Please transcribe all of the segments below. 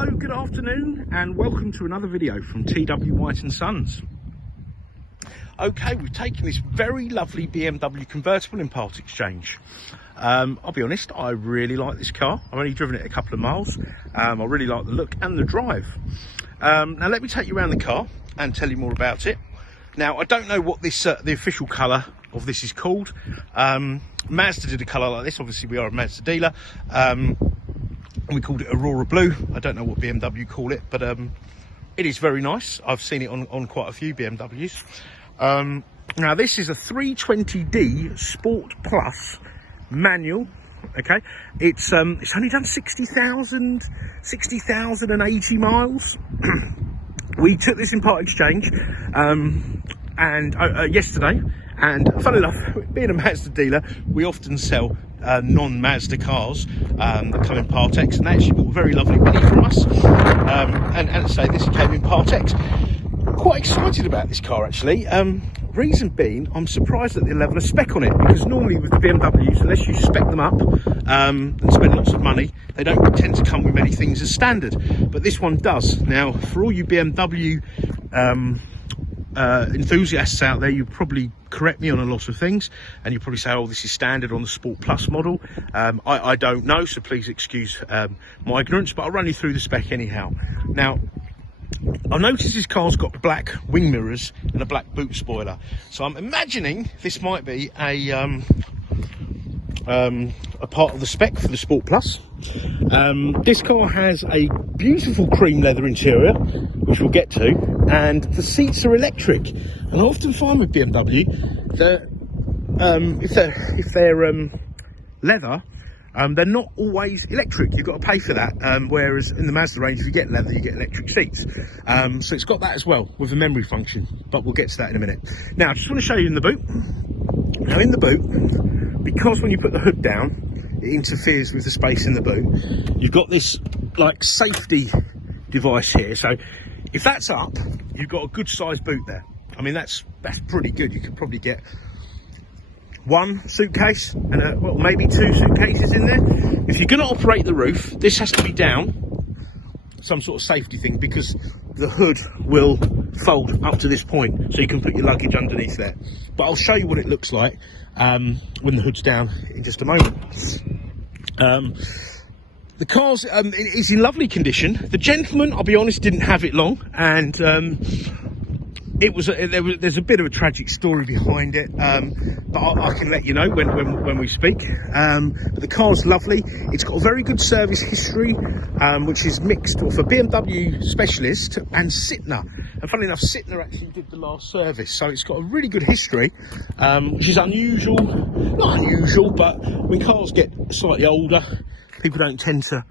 Hello, good afternoon, and welcome to another video from TW White & Sons. Okay, we've taken this very lovely BMW convertible in part exchange. I'll be honest, I really like this car. I've only driven it a couple of miles. I really like the look and the drive. Now let me take you around the car and tell you more about it. Now, I don't know what this the official colour of this is called. Mazda did a colour like this. Obviously, we are a Mazda dealer. We called it Aurora Blue. I don't know what BMW call it, but it is very nice. I've seen it on quite a few BMWs. Now, this is a 320d Sport Plus manual. Okay, it's only done 60,080 miles. We took this in part exchange yesterday, and funnily enough, being a Mazda dealer, we often sell non-Mazda cars that come in part X, and they actually bought a very lovely Mini from us, and as I say, this came in part X. Quite excited about this car actually. Reason being, I'm surprised at the level of spec on it, because normally with the BMWs, unless you spec them up and spend lots of money, they don't tend to come with many things as standard, but this one does. Now, for all you BMW enthusiasts out there, you probably correct me on a lot of things, and you probably say, oh, this is standard on the Sport Plus model. I don't know, so please excuse my ignorance, but I'll run you through the spec anyhow. Now, I noticed this car's got black wing mirrors and a black boot spoiler, so I'm imagining this might be a part of the spec for the Sport Plus. This car has a beautiful cream leather interior, which we'll get to, and the seats are electric. And I often find with BMW that if they're leather, they're not always electric. You've got to pay for that, whereas in the Mazda range, if you get leather, you get electric seats. So it's got that as well with a memory function, but we'll get to that in a minute. Now, I just want to show you in the boot. Now, in the boot, because when you put the hood down, it interferes with the space in the boot, you've got this like safety device here. So if that's up, you've got a good sized boot there. I mean, that's pretty good. You could probably get one suitcase and well, maybe two suitcases in there. If you're going to operate the roof, this has to be down, some sort of safety thing, because the hood will fold up to this point, so you can put your luggage underneath there. But I'll show you what it looks like when the hood's down in just a moment. The car's is in lovely condition. The gentleman, I'll be honest, didn't have it long, and there's a bit of a tragic story behind it, but I can let you know when we speak. But the car's lovely. It's got a very good service history, which is mixed for BMW Specialist and Sytner. And funnily enough, Sytner actually did the last service, so it's got a really good history, which is unusual. Not unusual, but when cars get slightly older, people don't tend to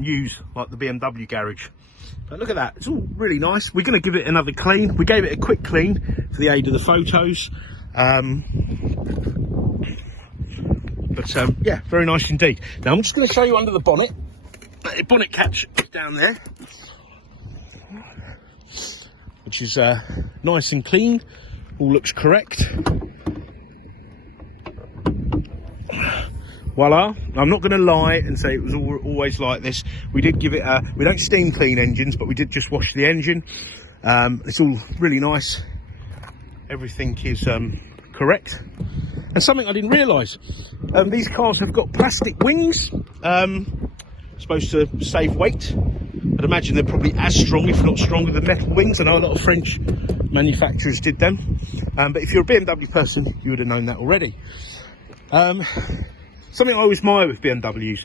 use like the BMW garage. But look at that, it's all really nice. We're going to give it another clean. We gave it a quick clean for the aid of the photos. Yeah, very nice indeed. Now I'm just going to show you under the bonnet. The bonnet catch is down there, which is nice and clean. All looks correct. Voila. I'm not going to lie and say it was always like this. We did give it we don't steam clean engines, but we did just wash the engine. It's all really nice. Everything is correct. And something I didn't realise, these cars have got plastic wings, supposed to save weight. I'd imagine they're probably as strong, if not stronger, than metal wings. I know a lot of French manufacturers did them, but if you're a BMW person, you would have known that already. Something I always admire with BMWs,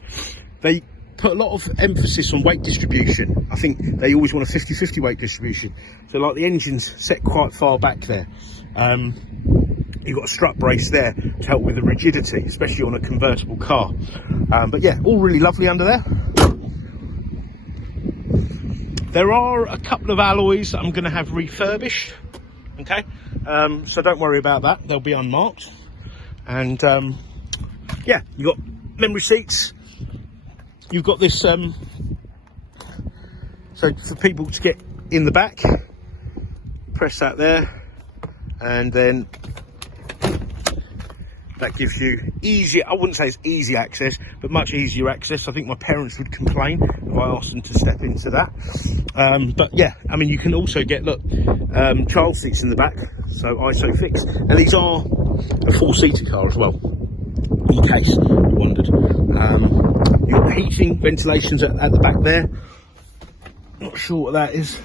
they put a lot of emphasis on weight distribution. I think they always want a 50-50 weight distribution. So like the engine's set quite far back there. You've got a strut brace there to help with the rigidity, especially on a convertible car. But yeah, all really lovely under there. There are a couple of alloys that I'm going to have refurbished. Okay, so don't worry about that. They'll be unmarked. And yeah, you've got memory seats. You've got this, so for people to get in the back, press that there, and then that gives you easier, I wouldn't say it's easy access, but much easier access. I think my parents would complain if I asked them to step into that. But yeah, I mean, you can also get, look, child seats in the back, so ISOFIX. And these are a 4-seater car as well, in case you wondered. You've got heating, ventilations at the back there. Not sure what that is.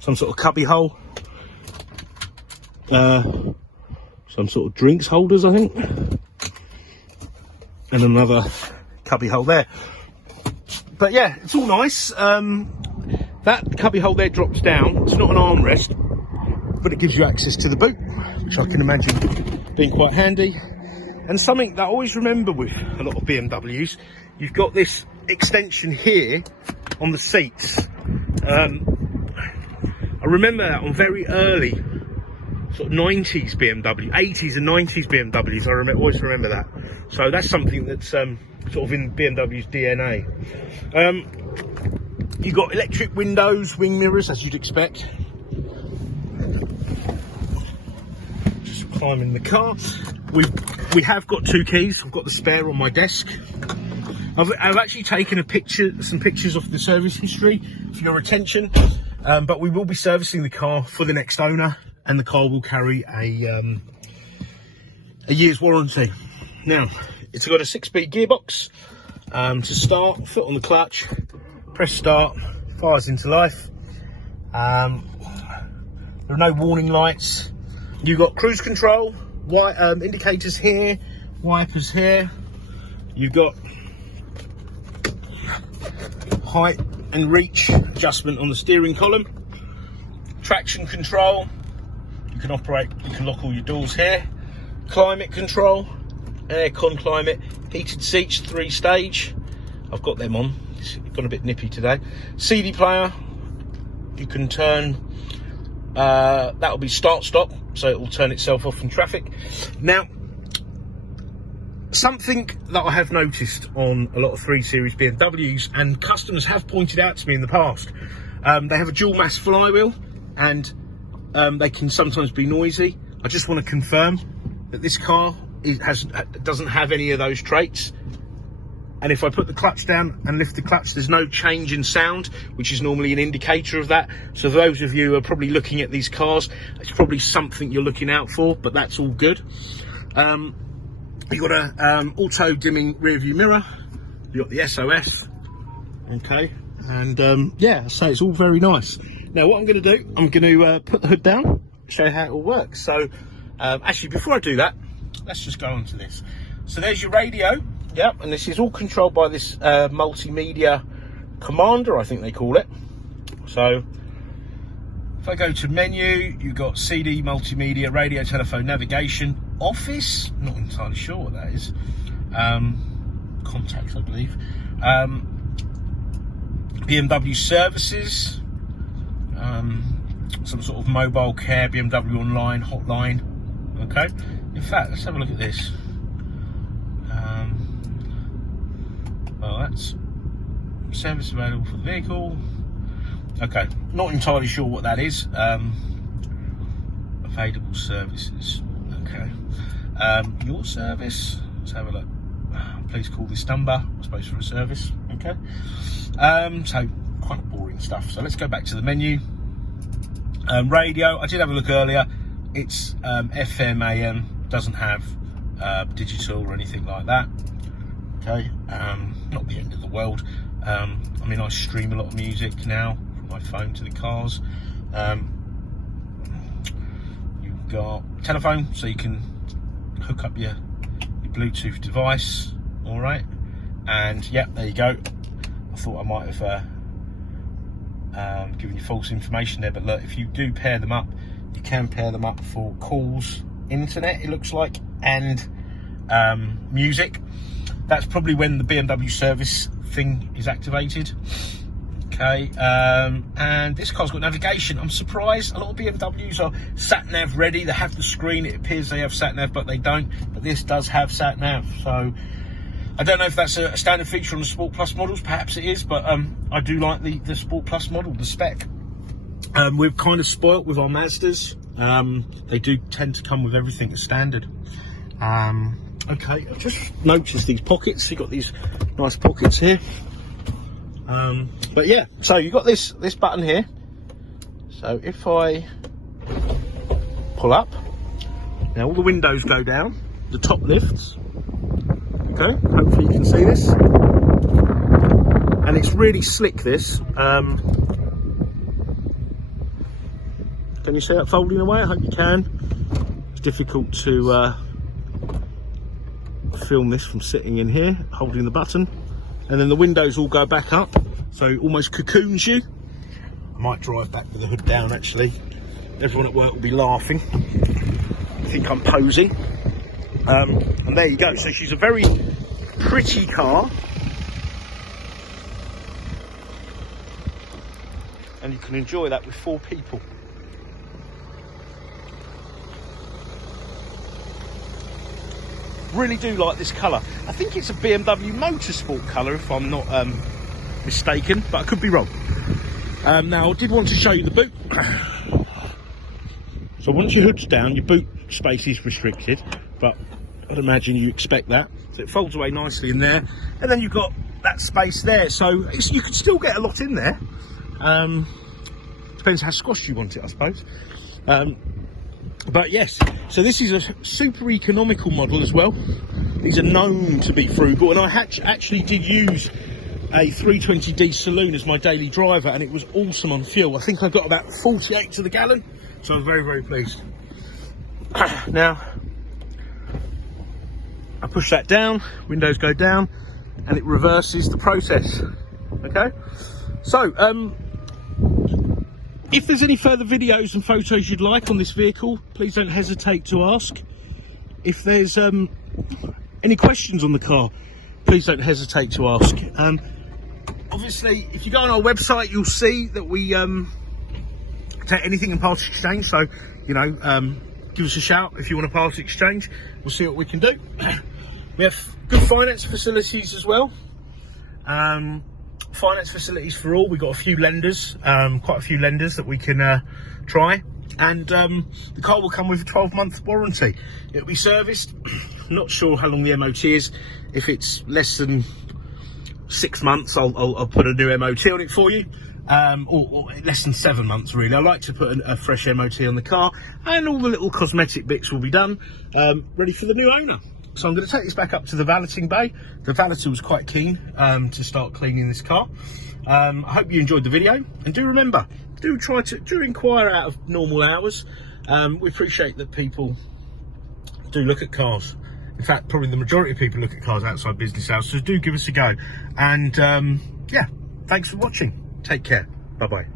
Some sort of cubby hole. Some sort of drinks holders, I think. And another cubby hole there. But yeah, it's all nice. That cubby hole there drops down. It's not an armrest, but it gives you access to the boot, which I can imagine being quite handy. And something that I always remember with a lot of BMWs, you've got this extension here on the seats. I remember that on very early sort of 90s BMW, 80s and 90s BMWs. I always remember that. So that's something that's sort of in BMW's DNA. You've got electric windows, wing mirrors, as you'd expect. Just climbing the cart. We have got 2 keys. I've got the spare on my desk. I've actually taken some pictures of the service history for your attention, but we will be servicing the car for the next owner, and the car will carry a year's warranty. Now, it's got a 6-speed gearbox. To start, foot on the clutch, press start, fires into life. There are no warning lights. You've got cruise control, indicators here, wipers here. You've got height and reach adjustment on the steering column, traction control. You can lock all your doors here. Climate control, aircon climate, heated seats, 3-stage. I've got them on. It's gone a bit nippy today. CD player. You can turn. That will be start-stop, so it will turn itself off in traffic. Now, something that I have noticed on a lot of 3 Series BMWs, and customers have pointed out to me in the past, they have a dual mass flywheel, and they can sometimes be noisy. I just want to confirm that this car doesn't have any of those traits. And if I put the clutch down and lift the clutch, there's no change in sound, which is normally an indicator of that. So those of you who are probably looking at these cars, it's probably something you're looking out for, but that's all good. You've got a auto dimming rear view mirror. You've got the SOS. Okay. And yeah, so it's all very nice. Now what I'm going to do, I'm going to put the hood down, show you how it all works. So actually, before I do that, let's just go on to this. So there's your radio. Yep, and this is all controlled by this multimedia commander, I think they call it. So if I go to menu, you've got CD, multimedia, radio, telephone, navigation, office, not entirely sure what that is, contacts I believe, BMW services, some sort of mobile care, BMW online hotline. Okay, in fact, let's have a look at this. Well, that's service available for the vehicle. Okay, not entirely sure what that is. Available services. Okay. Your service. Let's have a look. Please call this number, I suppose, for a service. Okay. So quite boring stuff. So let's go back to the menu. Radio. I did have a look earlier. It's FM, AM. Doesn't have digital or anything like that. Okay. Not the end of the world. I mean, I stream a lot of music now from my phone to the cars. You've got telephone, so you can hook up your Bluetooth device. All right, and yeah, there you go. I thought I might have given you false information there, but look, if you do pair them up, you can pair them up for calls, internet, it looks like, and music. That's probably when the BMW service thing is activated. Okay, and this car's got navigation. I'm surprised. A lot of BMWs are sat-nav ready. They have the screen. It appears they have sat-nav, but they don't. But this does have sat-nav. So I don't know if that's a standard feature on the Sport Plus models. Perhaps it is, but I do like the Sport Plus model, the spec. We're kind of spoilt with our Mazdas. They do tend to come with everything as standard. Okay, I've just noticed these pockets. You've got these nice pockets here. But yeah, so you've got this button here. So if I pull up, now all the windows go down, the top lifts. Okay, hopefully you can see this. And it's really slick, this. Can you see that folding away? I hope you can. It's difficult to film this from sitting in here, holding the button. And then the windows all go back up, so it almost cocoons you. I might drive back with the hood down, actually. Everyone at work will be laughing. I think I'm posing. And there you go. So she's a very pretty car. And you can enjoy that with 4 people. Really do like this colour. I think it's a BMW Motorsport colour, if I'm not mistaken, but I could be wrong. Now, I did want to show you the boot. So once your hood's down, your boot space is restricted, but I'd imagine you expect that. So it folds away nicely in there, and then you've got that space there. So you could still get a lot in there. Depends how squashed you want it, I suppose. But yes, so this is a super economical model as well. These are known to be frugal, and I actually did use a 320d saloon as my daily driver, and it was awesome on fuel. I think I got about 48 to the gallon, so I was very, very pleased. Now, I push that down, windows go down, and it reverses the process. Okay, so if there's any further videos and photos you'd like on this vehicle, please don't hesitate to ask. If there's any questions on the car, please don't hesitate to ask. Obviously, if you go on our website, you'll see that we take anything in part exchange. So, you know, give us a shout if you want a part exchange. We'll see what we can do. We have good finance facilities as well. Finance facilities for all. We've got a few lenders, quite a few lenders that we can try, and the car will come with a 12-month warranty. It'll be serviced. Not sure how long the MOT is. If it's less than 6 months, I'll put a new MOT on it for you, or less than 7 months really. I like to put a fresh MOT on the car, and all the little cosmetic bits will be done, ready for the new owner. So I'm going to take this back up to the valeting bay. The valeter was quite keen to start cleaning this car. I hope you enjoyed the video, and do remember, do inquire out of normal hours. We appreciate that people do look at cars. In fact, probably the majority of people look at cars outside business hours, so do give us a go. And yeah, thanks for watching. Take care. Bye bye.